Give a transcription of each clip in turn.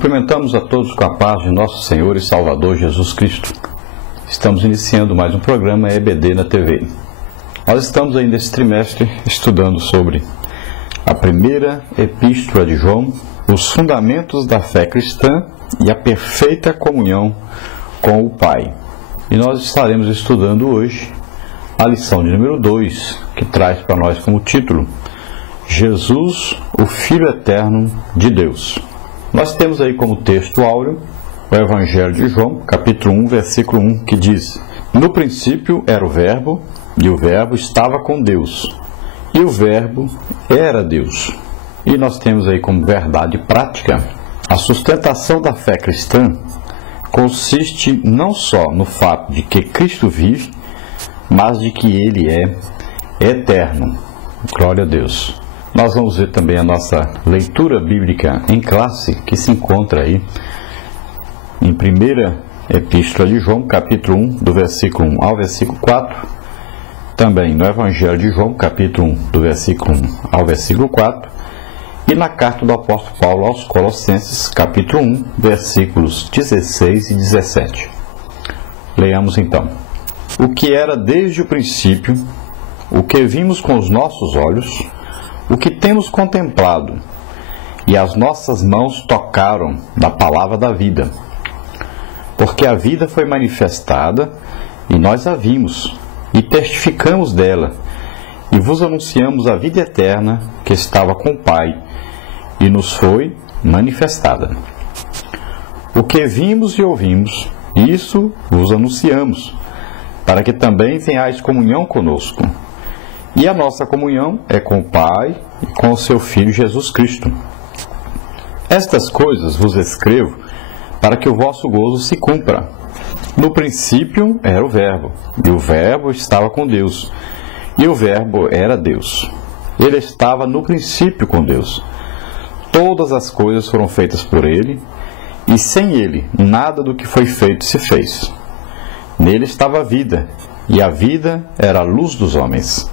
Cumprimentamos a todos com a paz de nosso Senhor e Salvador Jesus Cristo. Estamos iniciando mais um programa EBD na TV. Nós estamos aí nesse trimestre estudando sobre a primeira epístola de João, os fundamentos da fé cristã e a perfeita comunhão com o Pai. E nós estaremos estudando hoje a lição de número 2, que traz para nós como título Jesus, o Filho Eterno de Deus. Nós temos aí como texto áureo o Evangelho de João, capítulo 1, versículo 1, que diz: No princípio era o Verbo, e o Verbo estava com Deus, e o Verbo era Deus. E nós temos aí como verdade prática: a sustentação da fé cristã consiste não só no fato de que Cristo vive, mas de que Ele é eterno. Glória a Deus. Nós vamos ver também a nossa leitura bíblica em classe, que se encontra aí em primeira epístola de João, capítulo 1, do versículo 1 ao versículo 4. Também no Evangelho de João, capítulo 1, do versículo 1 ao versículo 4. E na carta do apóstolo Paulo aos Colossenses, capítulo 1, versículos 16 e 17. Leiamos então. O que era desde o princípio, o que vimos com os nossos olhos, o que temos contemplado, e as nossas mãos tocaram da palavra da vida. Porque a vida foi manifestada, e nós a vimos, e testificamos dela, e vos anunciamos a vida eterna que estava com o Pai, e nos foi manifestada. O que vimos e ouvimos, isso vos anunciamos, para que também tenhais comunhão conosco. E a nossa comunhão é com o Pai e com o seu Filho Jesus Cristo. Estas coisas vos escrevo para que o vosso gozo se cumpra. No princípio era o Verbo, e o Verbo estava com Deus, e o Verbo era Deus. Ele estava no princípio com Deus. Todas as coisas foram feitas por ele, e sem ele nada do que foi feito se fez. Nele estava a vida, e a vida era a luz dos homens.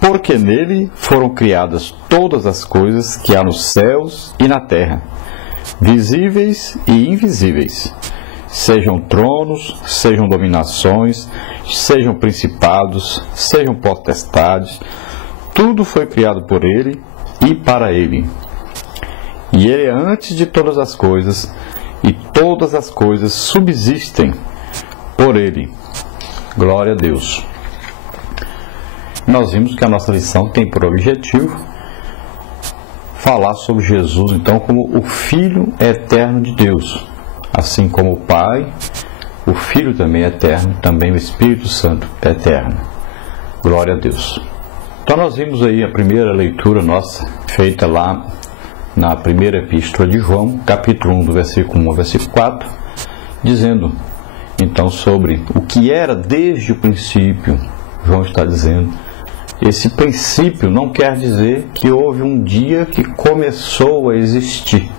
Porque nele foram criadas todas as coisas que há nos céus e na terra, visíveis e invisíveis, sejam tronos, sejam dominações, sejam principados, sejam potestades, tudo foi criado por ele e para ele. E ele é antes de todas as coisas, e todas as coisas subsistem por ele. Glória a Deus. Nós vimos que a nossa lição tem por objetivo falar sobre Jesus, então, como o Filho eterno de Deus. Assim como o Pai, o Filho também é eterno, também o Espírito Santo é eterno. Glória a Deus. Então nós vimos aí a primeira leitura nossa, feita lá na primeira epístola de João, capítulo 1, do versículo 1 ao versículo 4, dizendo, então, sobre o que era desde o princípio. João está dizendo, esse princípio não quer dizer que houve um dia que começou a existir.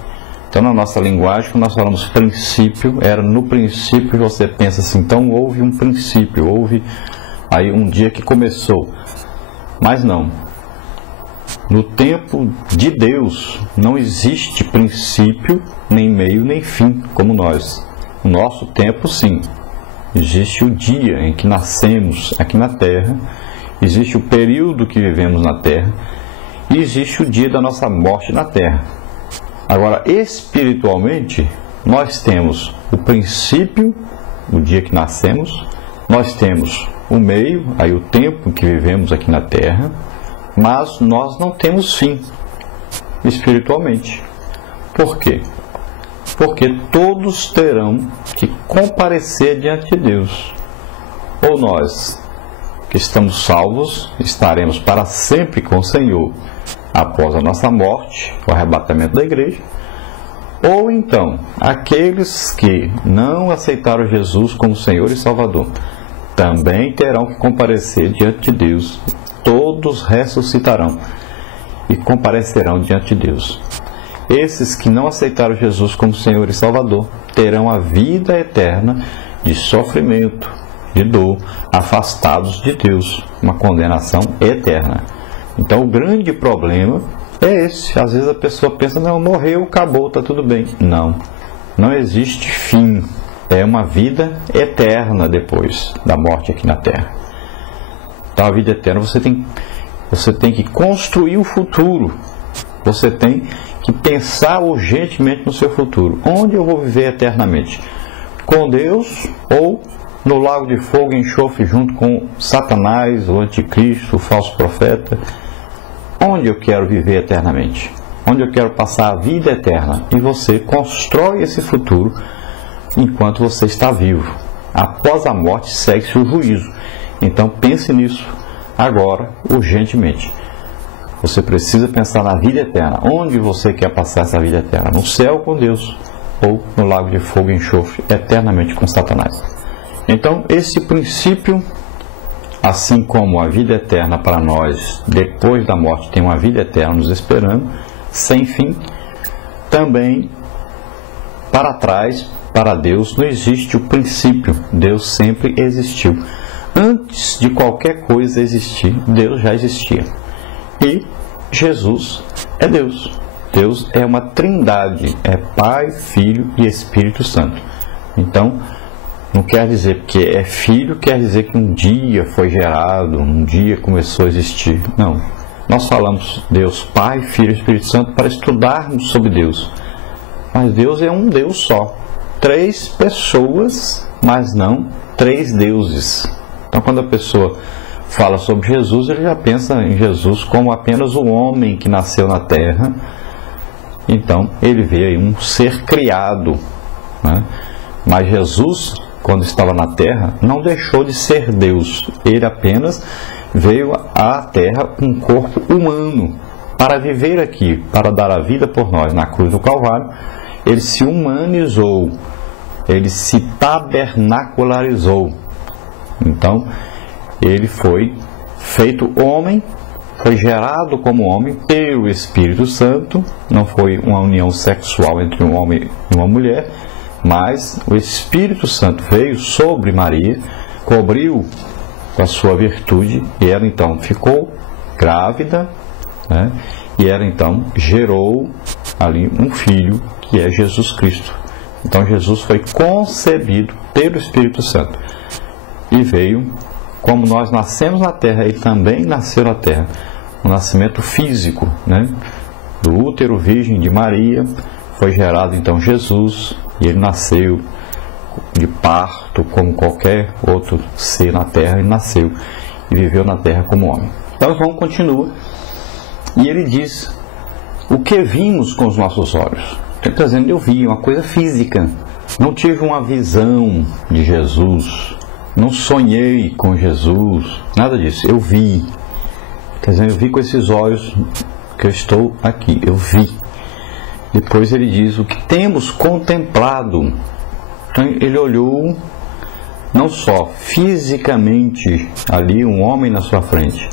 Então, na nossa linguagem, quando nós falamos princípio, era no princípio, você pensa assim, então houve um princípio, houve aí um dia que começou. Mas não. No tempo de Deus, não existe princípio, nem meio, nem fim, como nós. No nosso tempo, sim. Existe o dia em que nascemos aqui na Terra, existe o período que vivemos na Terra, e existe o dia da nossa morte na Terra. Agora, espiritualmente, nós temos o princípio, o dia que nascemos, nós temos o meio, aí o tempo que vivemos aqui na Terra, mas nós não temos fim, espiritualmente. Por quê? Porque todos terão que comparecer diante de Deus. Ou nós, que estamos salvos, estaremos para sempre com o Senhor após a nossa morte, o arrebatamento da igreja. Ou então, aqueles que não aceitaram Jesus como Senhor e Salvador, também terão que comparecer diante de Deus. Todos ressuscitarão e comparecerão diante de Deus. Esses que não aceitaram Jesus como Senhor e Salvador terão a vida eterna de sofrimento, de dor, afastados de Deus, uma condenação eterna. Então, o grande problema é esse. Às vezes a pessoa pensa, não, morreu, acabou, está tudo bem. Não, não existe fim. É uma vida eterna depois da morte aqui na Terra. Então a vida eterna você tem que construir o futuro. Você tem que pensar urgentemente no seu futuro. Onde eu vou viver eternamente? Com Deus ou no lago de fogo e enxofre junto com Satanás, o anticristo, o falso profeta? Onde eu quero viver eternamente? Onde eu quero passar a vida eterna? E você constrói esse futuro enquanto você está vivo. Após a morte segue-se o juízo. Então pense nisso agora, urgentemente. Você precisa pensar na vida eterna. Onde você quer passar essa vida eterna? No céu com Deus ou no lago de fogo e enxofre eternamente com Satanás? Então esse princípio, assim como a vida eterna para nós depois da morte tem uma vida eterna nos esperando, sem fim, também para trás, para Deus, não existe o princípio. Deus sempre existiu. Antes de qualquer coisa existir, Deus já existia. E Jesus é Deus. Deus é uma trindade, é Pai, Filho e Espírito Santo. Então, não quer dizer que é filho, quer dizer que um dia foi gerado, um dia começou a existir. Não. Nós falamos Deus Pai, Filho e Espírito Santo para estudarmos sobre Deus. Mas Deus é um Deus só. 3 pessoas, mas não 3 deuses. Então quando a pessoa fala sobre Jesus, ele já pensa em Jesus como apenas um homem que nasceu na terra. Então ele vê aí um ser criado, né? Mas Jesus, quando estava na terra, não deixou de ser Deus. Ele apenas veio à terra com um corpo humano para viver aqui, para dar a vida por nós na cruz do Calvário. Ele se humanizou, ele se tabernacularizou. Então, ele foi feito homem, foi gerado como homem pelo Espírito Santo. Não foi uma união sexual entre um homem e uma mulher, mas o Espírito Santo veio sobre Maria, cobriu com a sua virtude, e ela então ficou grávida, né? E ela então gerou ali um filho, que é Jesus Cristo. Então Jesus foi concebido pelo Espírito Santo e veio, como nós nascemos na terra, ele também nasceu na terra, um nascimento físico, né? Do útero virgem de Maria foi gerado então Jesus, e ele nasceu de parto como qualquer outro ser na terra. Ele nasceu e viveu na terra como homem. Então João continua e ele diz: o que vimos com os nossos olhos? Ele está dizendo, eu vi uma coisa física, não tive uma visão de Jesus, não sonhei com Jesus, nada disso, eu vi. Quer dizer, eu vi com esses olhos que eu estou aqui, eu vi. Depois ele diz, o que temos contemplado. Então ele olhou não só fisicamente ali um homem na sua frente,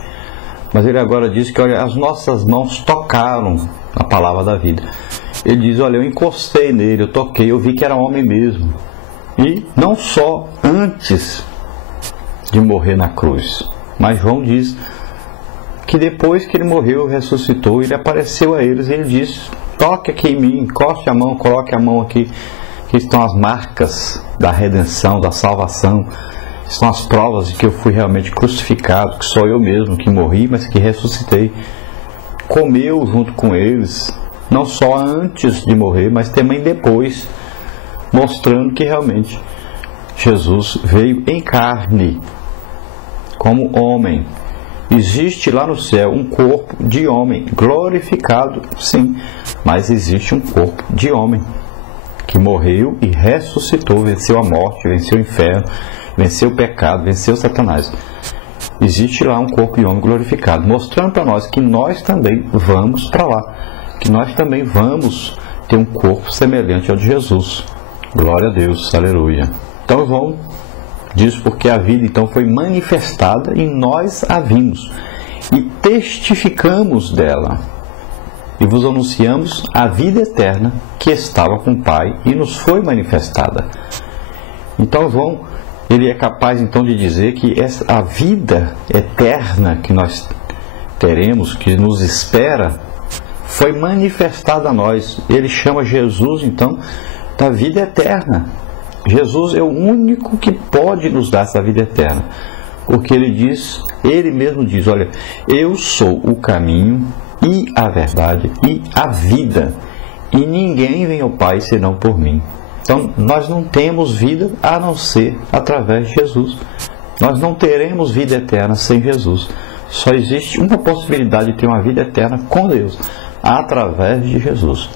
mas ele agora diz que olha, as nossas mãos tocaram a palavra da vida. Ele diz, olha, eu encostei nele, eu toquei, eu vi que era homem mesmo. E não só antes de morrer na cruz, mas João diz que depois que ele morreu, ressuscitou, ele apareceu a eles e ele diz, toque aqui em mim, encoste a mão, coloque a mão aqui, que estão as marcas da redenção, da salvação, estão as provas de que eu fui realmente crucificado, que sou eu mesmo que morri, mas que ressuscitei. Comeu junto com eles, não só antes de morrer, mas também depois, mostrando que realmente Jesus veio em carne, como homem. Existe lá no céu um corpo de homem, glorificado, sim, mas existe um corpo de homem, que morreu e ressuscitou, venceu a morte, venceu o inferno, venceu o pecado, venceu Satanás. Existe lá um corpo de homem glorificado, mostrando para nós que nós também vamos para lá, que nós também vamos ter um corpo semelhante ao de Jesus. Glória a Deus, aleluia. Então João diz, porque a vida então foi manifestada e nós a vimos e testificamos dela e vos anunciamos a vida eterna que estava com o Pai e nos foi manifestada. Então João, ele é capaz então de dizer que a vida eterna que nós teremos, que nos espera, foi manifestado a nós. Ele chama Jesus, então, da vida eterna. Jesus é o único que pode nos dar essa vida eterna. Porque ele mesmo diz, olha, eu sou o caminho e a verdade e a vida. E ninguém vem ao Pai senão por mim. Então, nós não temos vida a não ser através de Jesus. Nós não teremos vida eterna sem Jesus. Só existe uma possibilidade de ter uma vida eterna com Deus, através de Jesus.